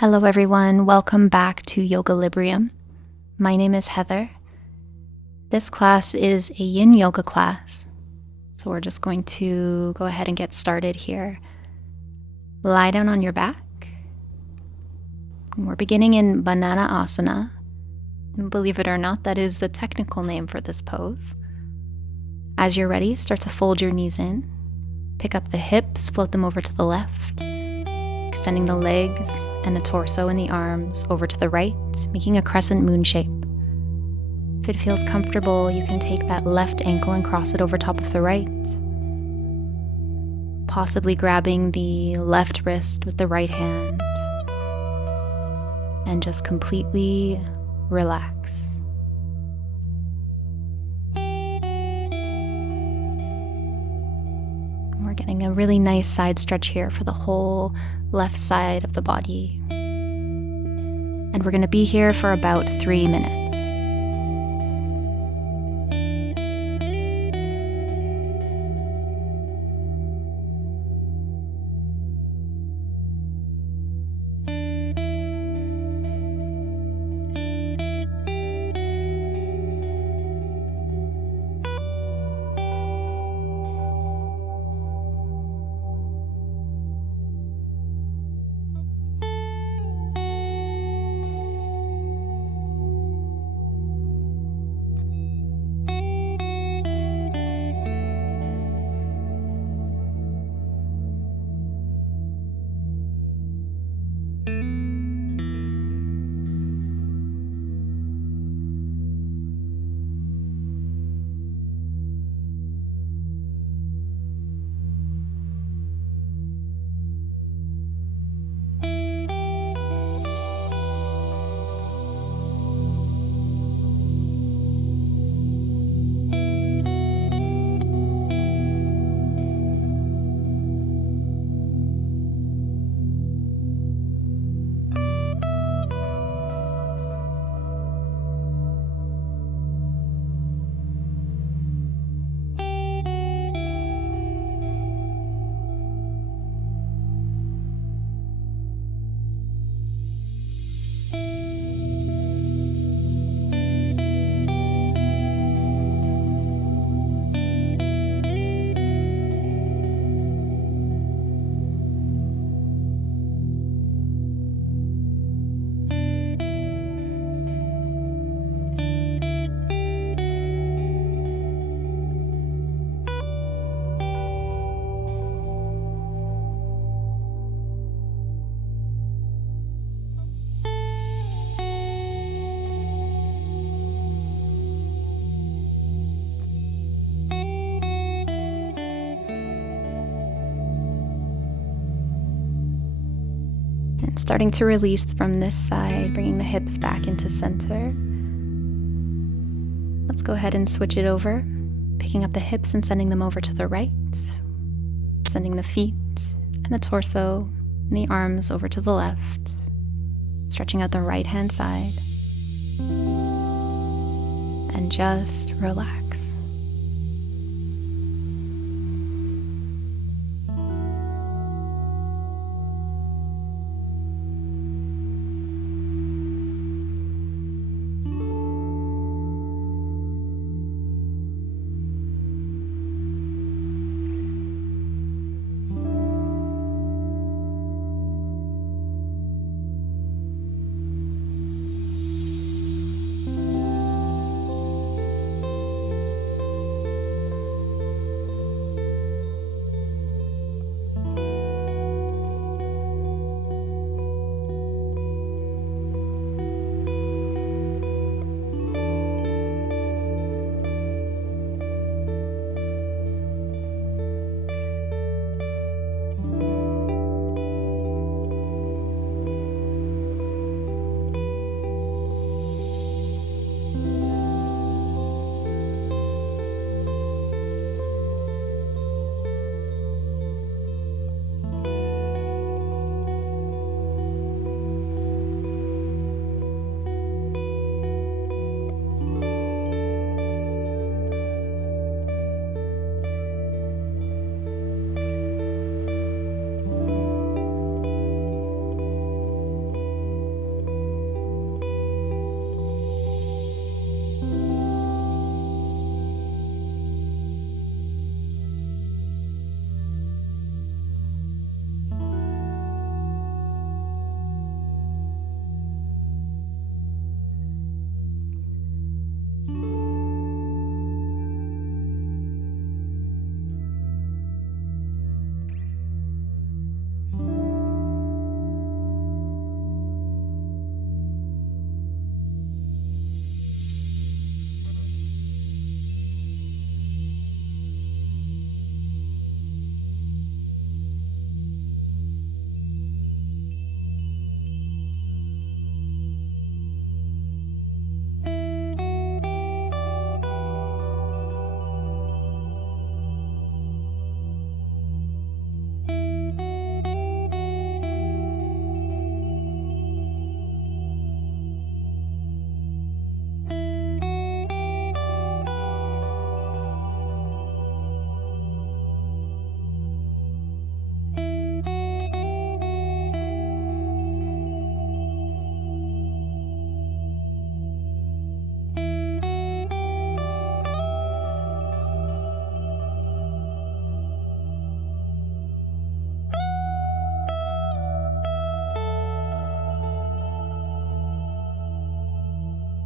Hello everyone, welcome back to Yoga Librium. My name is Heather. This class is a yin yoga class, so we're just going to go ahead and get started here. Lie down on your back. We're beginning in banana asana. And believe it or not, that is the technical name for this pose. As you're ready, start to fold your knees in. Pick up the hips, float them over to the left, extending the legs and the torso and the arms over to the right, making a crescent moon shape. If it feels comfortable, you can take that left ankle and cross it over top of the right, possibly grabbing the left wrist with the right hand, and just completely relax. We're getting a really nice side stretch here for the whole left side of the body. And we're going to be here for about 3 minutes. And starting to release from this side, bringing the hips back into center. Let's go ahead and switch it over, picking up the hips and sending them over to the right, sending the feet and the torso and the arms over to the left, stretching out the right hand side, and just relax.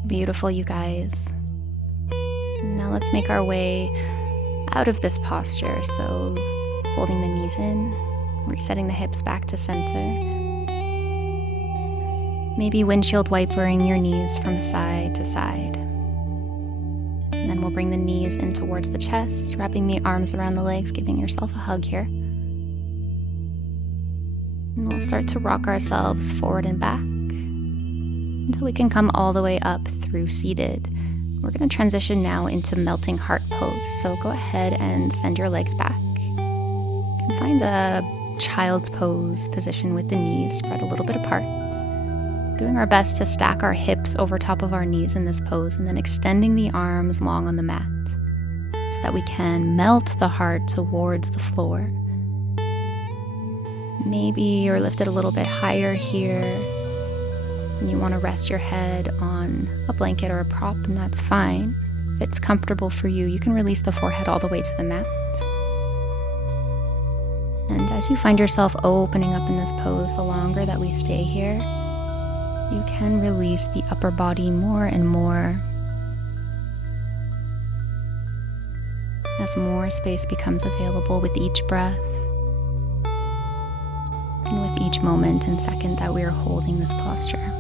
Beautiful, you guys. Now let's make our way out of this posture. So folding the knees in, resetting the hips back to center. Maybe windshield wipering your knees from side to side. And then we'll bring the knees in towards the chest, wrapping the arms around the legs, giving yourself a hug here. And we'll start to rock ourselves forward and back until we can come all the way up through seated. We're going to transition now into melting heart pose. So go ahead and send your legs back. You can find a child's pose position with the knees spread a little bit apart. Doing our best to stack our hips over top of our knees in this pose, and then extending the arms long on the mat so that we can melt the heart towards the floor. Maybe you're lifted a little bit higher here and you want to rest your head on a blanket or a prop, and that's fine. If it's comfortable for you, you can release the forehead all the way to the mat. And as you find yourself opening up in this pose, the longer that we stay here, you can release the upper body more and more as more space becomes available with each breath and with each moment and second that we are holding this posture.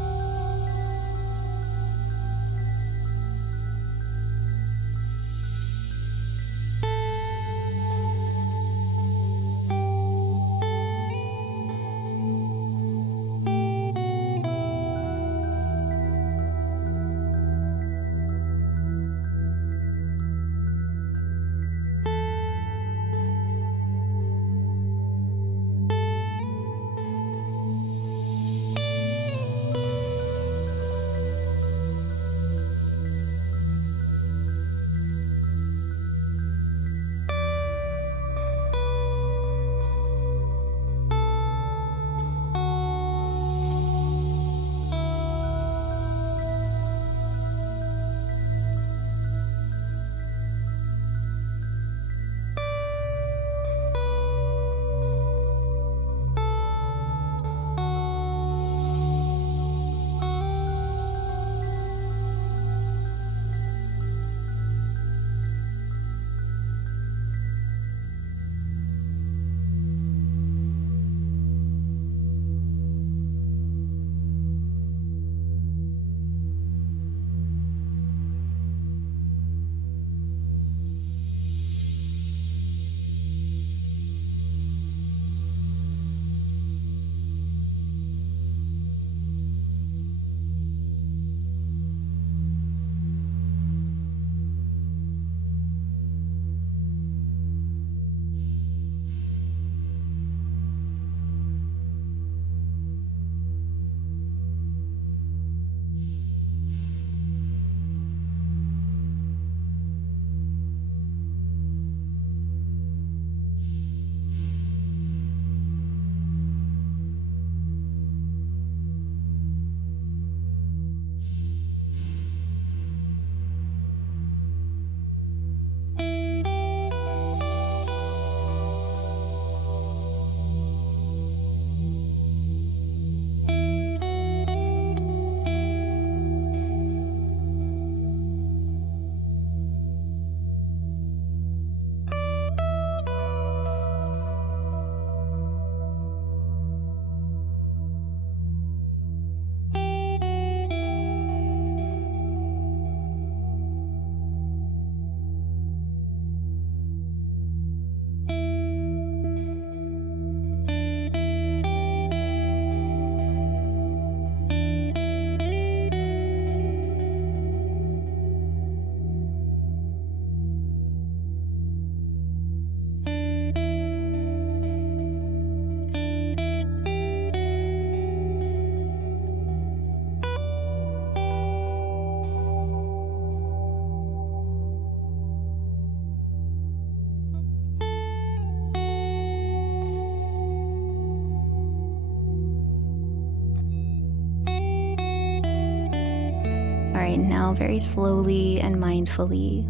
right, now very slowly and mindfully,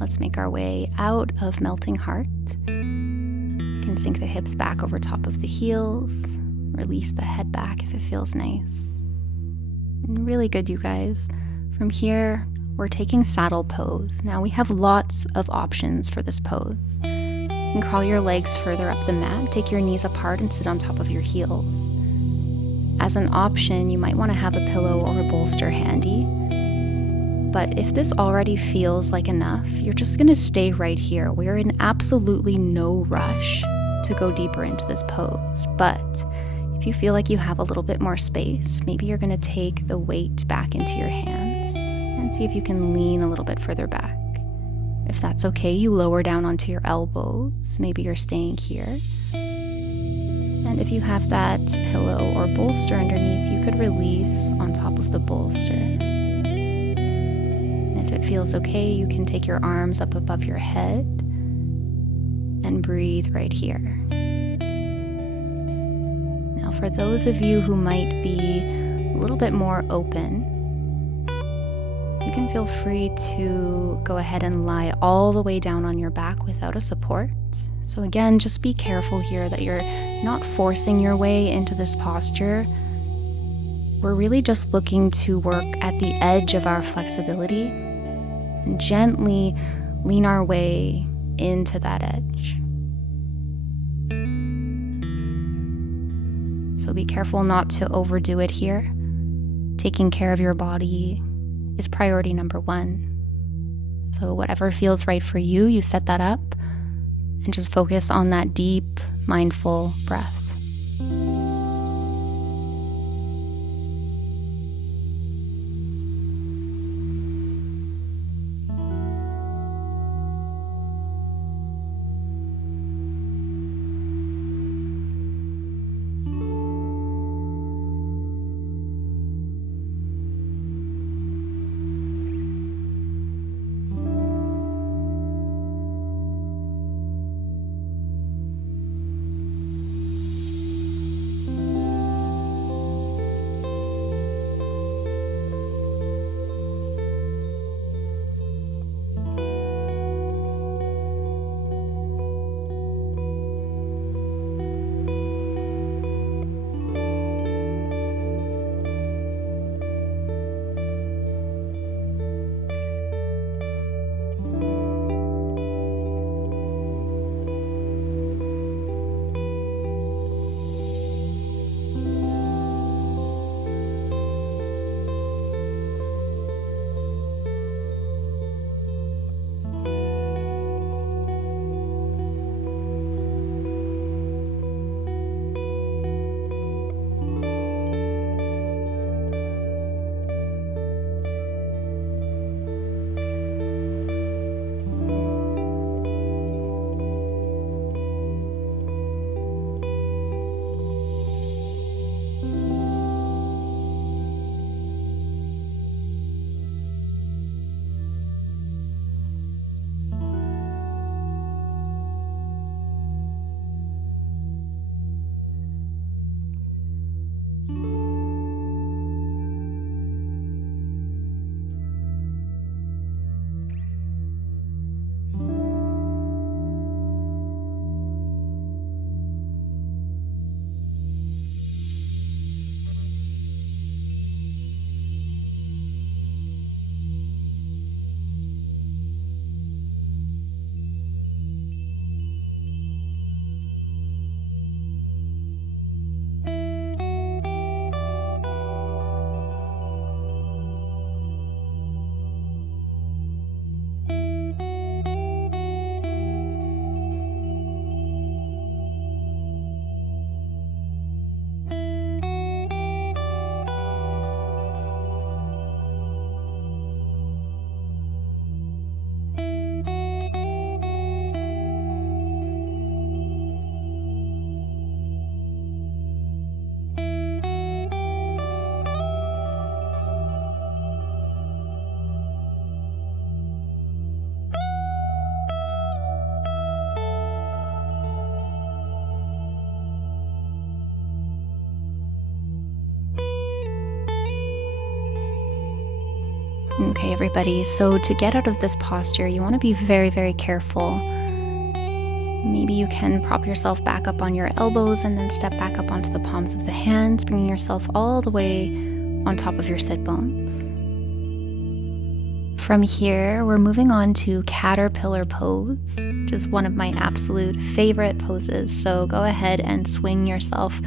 let's make our way out of melting heart. You can sink the hips back over top of the heels, release the head back if it feels nice. And really good, you guys. From here, we're taking saddle pose. Now we have lots of options for this pose. You can crawl your legs further up the mat, take your knees apart and sit on top of your heels. As an option, you might want to have a pillow or a bolster handy. But if this already feels like enough, you're just going to stay right here. We're in absolutely no rush to go deeper into this pose. But if you feel like you have a little bit more space, maybe you're going to take the weight back into your hands and see if you can lean a little bit further back. If that's okay, you lower down onto your elbows. Maybe you're staying here. And if you have that pillow or bolster underneath, you could release on top of the bolster. And if it feels okay, you can take your arms up above your head and breathe right here. Now, for those of you who might be a little bit more open, you can feel free to go ahead and lie all the way down on your back without a support. So again, just be careful here that you're not forcing your way into this posture. We're really just looking to work at the edge of our flexibility and gently lean our way into that edge. So be careful not to overdo it here. Taking care of your body is priority number one. So whatever feels right for you, you set that up and just focus on that deep, mindful breath. Okay, everybody, so to get out of this posture, you want to be very, very careful. Maybe you can prop yourself back up on your elbows and then step back up onto the palms of the hands, bringing yourself all the way on top of your sit bones. From here, we're moving on to caterpillar pose, which is one of my absolute favorite poses. So go ahead and swing yourself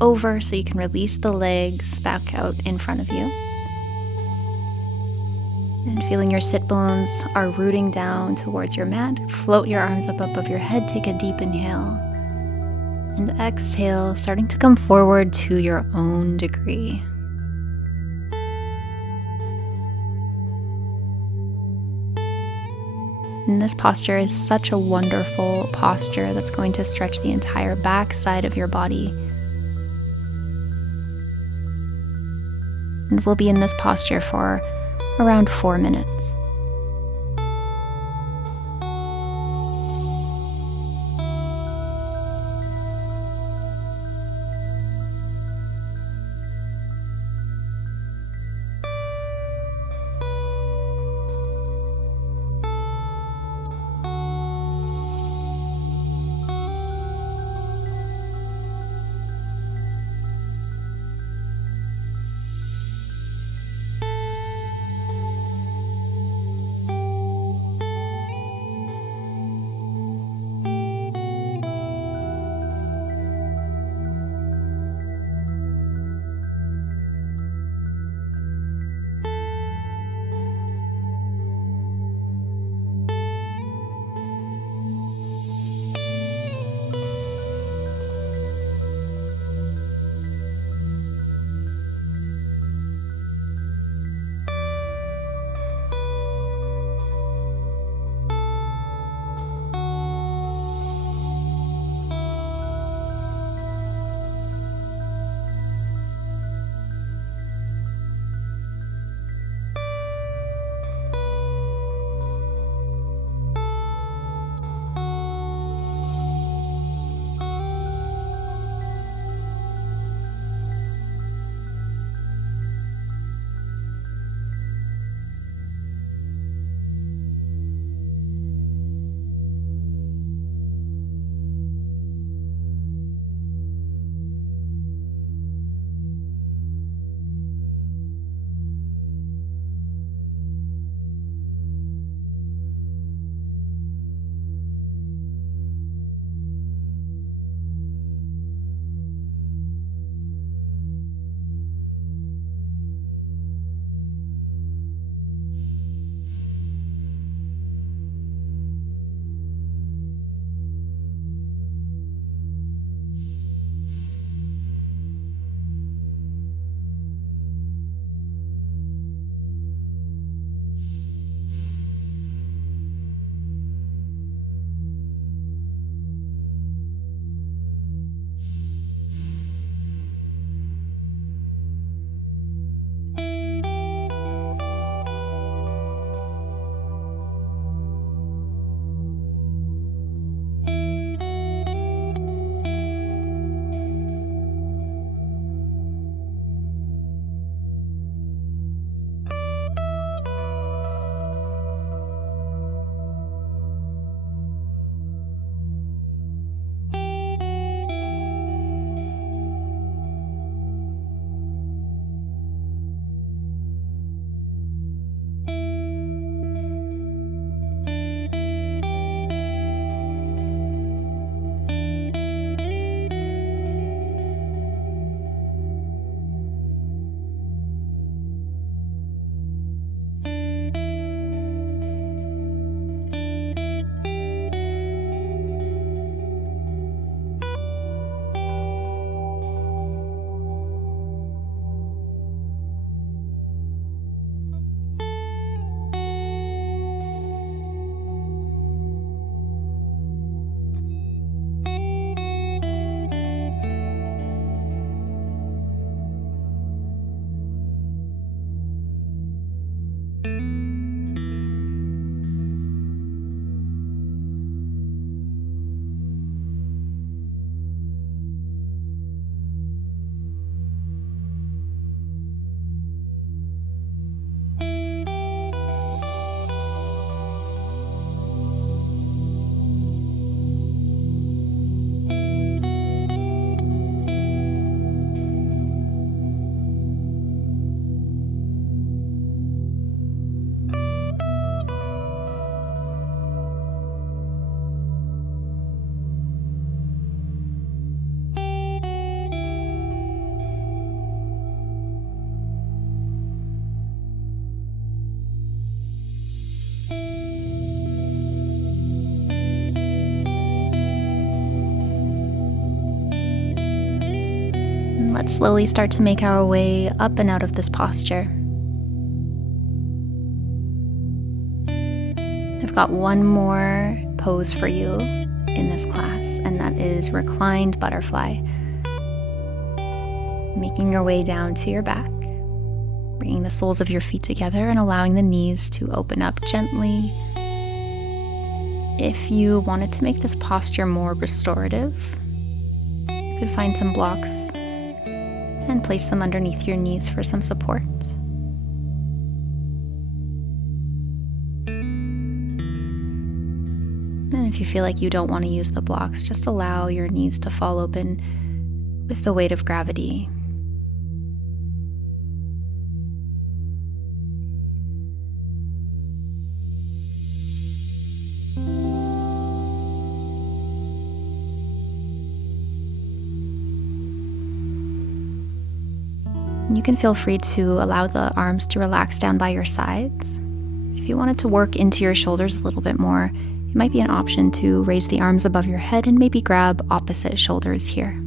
over so you can release the legs back out in front of you. And feeling your sit bones are rooting down towards your mat. Float your arms up above your head. Take a deep inhale. And exhale, starting to come forward to your own degree. And this posture is such a wonderful posture that's going to stretch the entire back side of your body. And we'll be in this posture for around 4 minutes. let's slowly start to make our way up and out of this posture. I've got one more pose for you in this class, and that is reclined butterfly. Making your way down to your back, bringing the soles of your feet together and allowing the knees to open up gently. If you wanted to make this posture more restorative, you could find some blocks and place them underneath your knees for some support. And if you feel like you don't want to use the blocks, just allow your knees to fall open with the weight of gravity. You can feel free to allow the arms to relax down by your sides. If you wanted to work into your shoulders a little bit more, it might be an option to raise the arms above your head and maybe grab opposite shoulders here.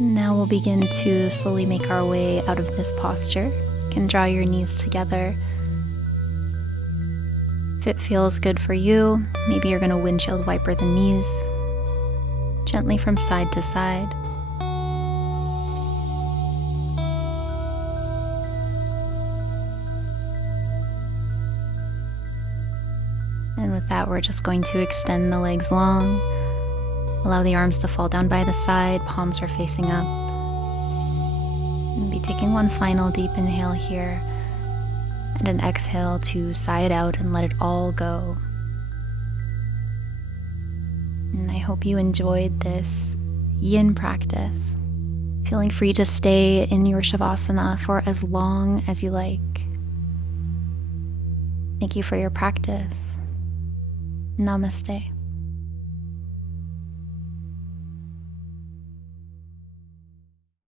Now we'll begin to slowly make our way out of this posture. You can draw your knees together. If it feels good for you, maybe you're going to windshield wiper the knees gently from side to side. And with that, we're just going to extend the legs long. Allow the arms to fall down by the side, palms are facing up. And be taking one final deep inhale here, and an exhale to sigh it out and let it all go. And I hope you enjoyed this yin practice. Feeling free to stay in your Savasana for as long as you like. Thank you for your practice. Namaste.